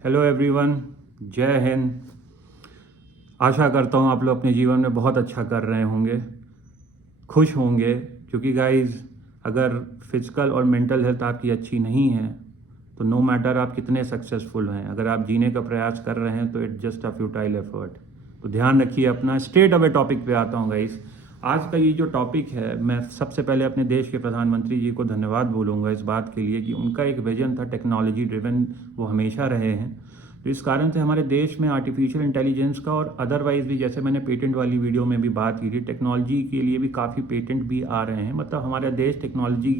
Hello everyone, जय हिंद। आशा करता हूँ आप लोग अपने जीवन में बहुत अच्छा कर रहे होंगे, खुश होंगे, क्योंकि गाइस अगर फिजिकल और मेंटल हेल्थ आपकी अच्छी नहीं है तो नो मैटर आप कितने सक्सेसफुल हैं, अगर आप जीने का प्रयास कर रहे हैं तो it's just a futile effort. तो ध्यान रखिए अपना। स्ट्रेट अवे टॉपिक पे आता हूँ गाइस। आज का ये जो टॉपिक है, मैं सबसे पहले अपने देश के प्रधानमंत्री जी को धन्यवाद बोलूँगा इस बात के लिए कि उनका एक विजन था, टेक्नोलॉजी ड्रिवन वो हमेशा रहे हैं। तो इस कारण से हमारे देश में आर्टिफिशियल इंटेलिजेंस का और अदरवाइज भी, जैसे मैंने पेटेंट वाली वीडियो में भी बात की थी, टेक्नोलॉजी के लिए भी काफ़ी पेटेंट भी आ रहे हैं। मतलब हमारा देश टेक्नोलॉजी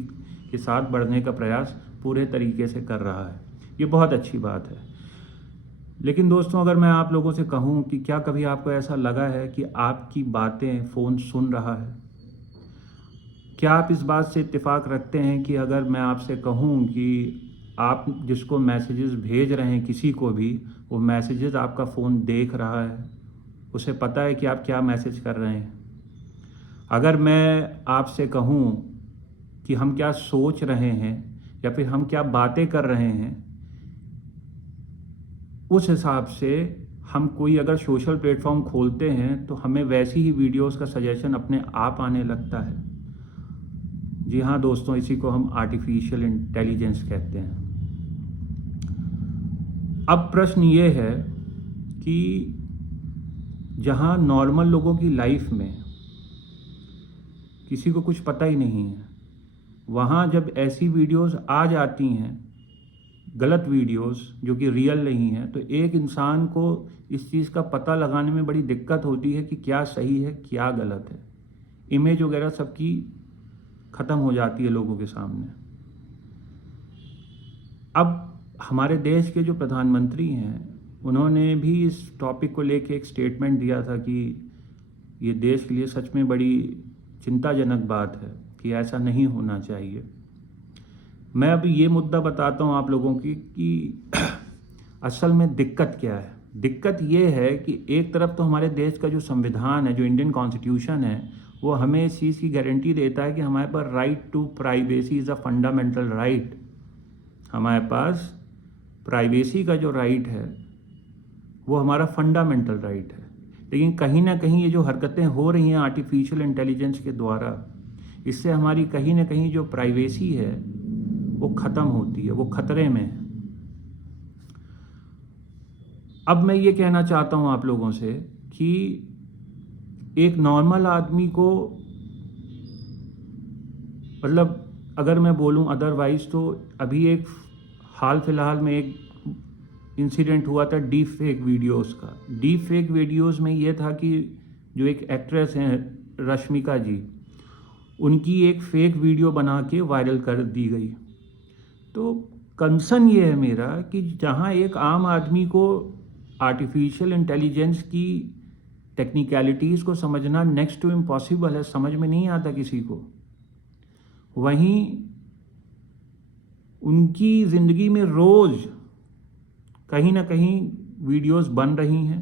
के साथ बढ़ने का प्रयास पूरे तरीके से कर रहा है, ये बहुत अच्छी बात है। लेकिन दोस्तों, अगर मैं आप लोगों से कहूँ कि क्या कभी आपको ऐसा लगा है कि आपकी बातें फ़ोन सुन रहा है? क्या आप इस बात से इत्तेफाक रखते हैं कि अगर मैं आपसे कहूँ कि आप जिसको मैसेजेस भेज रहे हैं किसी को भी, वो मैसेजेस आपका फ़ोन देख रहा है, उसे पता है कि आप क्या मैसेज कर रहे हैं? अगर मैं आपसे कहूँ कि हम क्या सोच रहे हैं या फिर हम क्या बातें कर रहे हैं, उस हिसाब से हम कोई अगर सोशल प्लेटफॉर्म खोलते हैं तो हमें वैसी ही वीडियोस का सजेशन अपने आप आने लगता है। जी हाँ दोस्तों, इसी को हम आर्टिफिशियल इंटेलिजेंस कहते हैं। अब प्रश्न ये है कि जहाँ नॉर्मल लोगों की लाइफ में किसी को कुछ पता ही नहीं है, वहाँ जब ऐसी वीडियोस आ जाती हैं, गलत वीडियोस जो कि रियल नहीं है, तो एक इंसान को इस चीज़ का पता लगाने में बड़ी दिक्कत होती है कि क्या सही है क्या गलत है। इमेज वगैरह सबकी ख़त्म हो जाती है लोगों के सामने। अब हमारे देश के जो प्रधानमंत्री हैं, उन्होंने भी इस टॉपिक को लेके एक स्टेटमेंट दिया था कि ये देश के लिए सच में बड़ी चिंताजनक बात है कि ऐसा नहीं होना चाहिए। मैं अब ये मुद्दा बताता हूँ आप लोगों की कि असल में दिक्कत क्या है। दिक्कत ये है कि एक तरफ तो हमारे देश का जो संविधान है, जो इंडियन कॉन्स्टिट्यूशन है, वो हमें इस चीज़ की गारंटी देता है कि हमारे पास right to privacy is a fundamental right. हमारे पास प्राइवेसी का जो राइट है वो हमारा फंडामेंटल राइट है। लेकिन कहीं ना कहीं ये जो हरकतें हो रही हैं आर्टिफिशियल इंटेलिजेंस के द्वारा, इससे हमारी कहीं ना कहीं जो प्राइवेसी है वो ख़त्म होती है, वो खतरे में है। अब मैं ये कहना चाहता हूँ आप लोगों से कि एक नॉर्मल आदमी को, मतलब अगर मैं बोलूँ अदरवाइज, तो अभी एक हाल फिलहाल में एक इंसिडेंट हुआ था डीप फेक वीडियोस का। डीप फेक वीडियोस में ये था कि जो एक एक्ट्रेस हैं रश्मिका जी, उनकी एक फेक वीडियो बना के वायरल कर दी गई। तो कंसर्न ये है मेरा कि जहाँ एक आम आदमी को आर्टिफिशियल इंटेलिजेंस की टेक्निकलिटीज़ को समझना नेक्स्ट टू इम्पॉसिबल है, समझ में नहीं आता किसी को, वहीं उनकी ज़िंदगी में रोज़ कहीं ना कहीं वीडियोस बन रही हैं।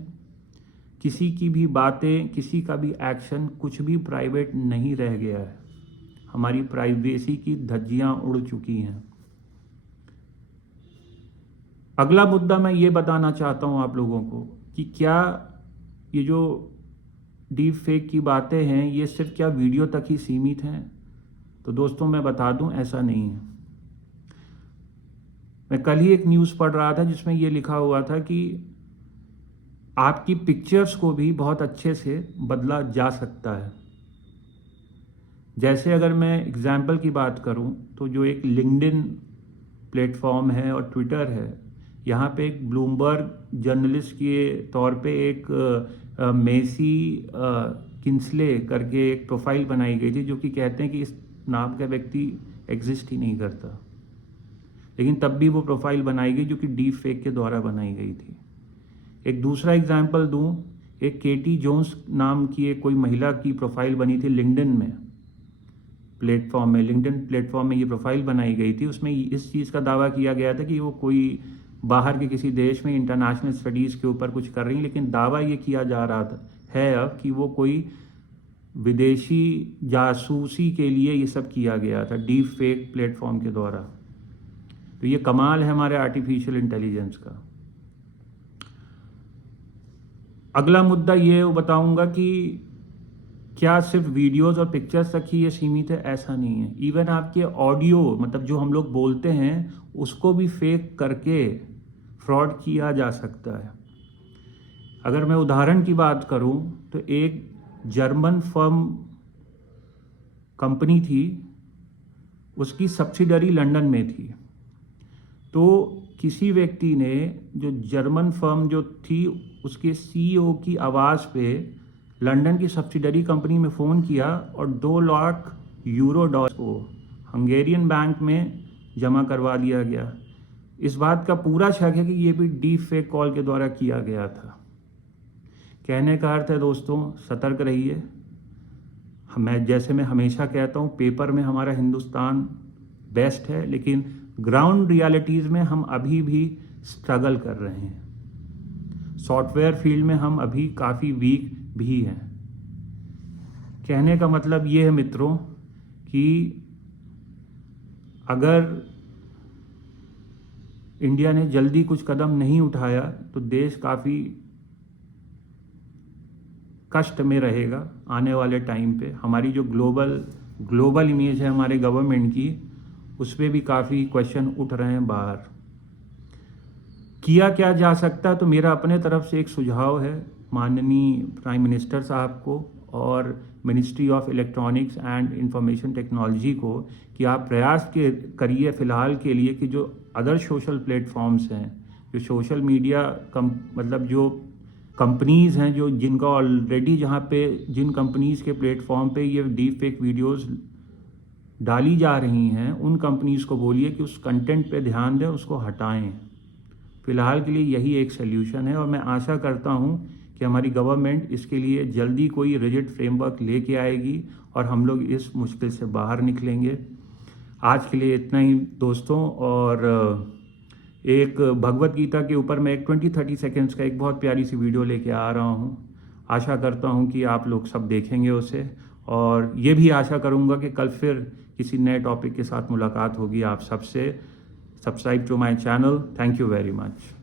किसी की भी बातें, किसी का भी एक्शन, कुछ भी प्राइवेट नहीं रह गया है। हमारी प्राइवेसी की धज्जियां उड़ चुकी हैं। अगला मुद्दा मैं ये बताना चाहता हूँ आप लोगों को कि क्या ये जो डीप फेक की बातें हैं ये सिर्फ क्या वीडियो तक ही सीमित हैं? तो दोस्तों मैं बता दूं, ऐसा नहीं है। मैं कल ही एक न्यूज़ पढ़ रहा था जिसमें ये लिखा हुआ था कि आपकी पिक्चर्स को भी बहुत अच्छे से बदला जा सकता है। जैसे अगर मैं एग्जाम्पल की बात करूं तो जो एक लिंक्डइन प्लेटफॉर्म है और ट्विटर है, यहाँ पे एक ब्लूमबर्ग जर्नलिस्ट के तौर पे एक मेसी किंसले करके एक प्रोफाइल बनाई गई थी, जो कि कहते हैं कि इस नाम का व्यक्ति एग्जिस्ट ही नहीं करता, लेकिन तब भी वो प्रोफाइल बनाई गई जो कि डीप फेक के द्वारा बनाई गई थी। एक दूसरा एग्जाम्पल दूं, एक केटी जोन्स नाम की एक कोई महिला की प्रोफाइल बनी थी लिंक्डइन प्लेटफॉर्म में ये प्रोफाइल बनाई गई थी। उसमें इस चीज़ का दावा किया गया था कि वो कोई बाहर के किसी देश में इंटरनेशनल स्टडीज़ के ऊपर कुछ कर रही हैं, लेकिन दावा ये किया जा रहा था है अब कि वो कोई विदेशी जासूसी के लिए ये सब किया गया था डीप फेक प्लेटफॉर्म के द्वारा। तो ये कमाल है हमारे आर्टिफिशियल इंटेलिजेंस का। अगला मुद्दा ये बताऊंगा कि क्या सिर्फ वीडियोस और पिक्चर्स तक ही ये सीमित है, ऐसा नहीं है। इवन आपके ऑडियो, मतलब जो हम लोग बोलते हैं, उसको भी फेक करके फ्रॉड किया जा सकता है। अगर मैं उदाहरण की बात करूं तो एक जर्मन फर्म कंपनी थी, उसकी सब्सिडरी लंदन में थी। तो किसी व्यक्ति ने, जो जर्मन फर्म जो थी, उसके सीईओ की आवाज़ पे लंदन की सब्सिडरी कंपनी में फ़ोन किया और 2 लाख यूरो डॉलर को हंगेरियन बैंक में जमा करवा दिया गया। इस बात का पूरा शक है कि ये भी डीप फेक कॉल के द्वारा किया गया था। कहने का अर्थ है दोस्तों, सतर्क रहिए। मैं हमेशा कहता हूँ, पेपर में हमारा हिंदुस्तान बेस्ट है, लेकिन ग्राउंड रियलिटीज़ में हम अभी भी स्ट्रगल कर रहे हैं। सॉफ्टवेयर फील्ड में हम अभी काफ़ी वीक भी हैं। कहने का मतलब ये है मित्रों कि अगर इंडिया ने जल्दी कुछ कदम नहीं उठाया तो देश काफ़ी कष्ट में रहेगा आने वाले टाइम पे। हमारी जो ग्लोबल इमेज है हमारे गवर्नमेंट की, उस पर भी काफ़ी क्वेश्चन उठ रहे हैं बाहर। किया क्या जा सकता है? तो मेरा अपने तरफ से एक सुझाव है माननीय प्राइम मिनिस्टर साहब को और ministry of electronics and information technology को कि आप प्रयास करिए फ़िलहाल के लिए कि जो अदर सोशल प्लेटफॉर्म्स हैं, जो सोशल मीडिया मतलब जो कंपनीज़ हैं, जो जिनका ऑलरेडी जहाँ पे जिन कंपनीज़ के प्लेटफॉर्म पे ये डीप फेक वीडियोज़ डाली जा रही हैं, उन कंपनीज़ को बोलिए कि उस कंटेंट पे ध्यान दें, उसको हटाएं। फ़िलहाल के लिए यही एक सल्यूशन है और मैं आशा करता हूं कि हमारी गवर्नमेंट इसके लिए जल्दी कोई रिजिड फ्रेमवर्क लेके आएगी और हम लोग इस मुश्किल से बाहर निकलेंगे। आज के लिए इतना ही दोस्तों। और एक भगवत गीता के ऊपर मैं एक 20-30 सेकेंड्स का एक बहुत प्यारी सी वीडियो लेके आ रहा हूं। आशा करता हूं कि आप लोग सब देखेंगे उसे, और ये भी आशा करूंगा कि कल फिर किसी नए टॉपिक के साथ मुलाकात होगी आप सबसे। Subscribe to my channel. Thank you very much.